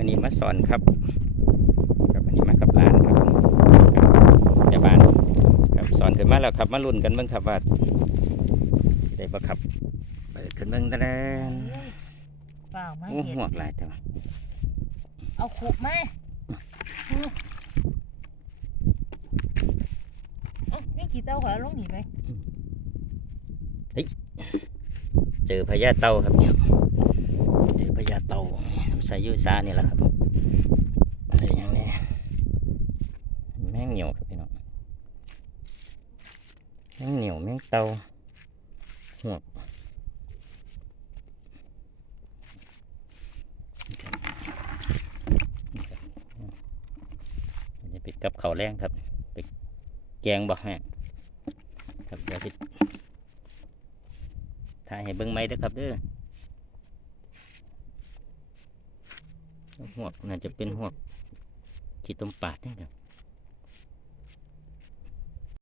วันนี้มาสอนครับครับวันนี้มากับหลานครับครับเจ้าบ้านครับสอนขึ้นมาแล้วครับมาลุ้นกันเบิ่งครับว่าสิได้บ่ครับเปิดขึ้นเบิ่งตะแดนเปล่าไม่โอ้เห็นหวกหลายแต่ว่าเอาขุไหมเอ้านี่กี่เต้าขอเอาลงหนีไปเจอพญาเต่าครับเนี่ยเจอพญาเต่า ใส่อยูซานี่แหละครับอะไรอย่างนี้แม่งเหนียวครับพี่น้องแม่งเหนียวแม่งเตาหวกเดี๋ยวไปกับเขาแรงครับไปแกงบ่แห้งครับเดี๋ยวสิถ่ายให้เบิ่งไหมเด้อครับเด้อ หวกน่าจะเป็นหวกขีดต้มปาดนี่ครับ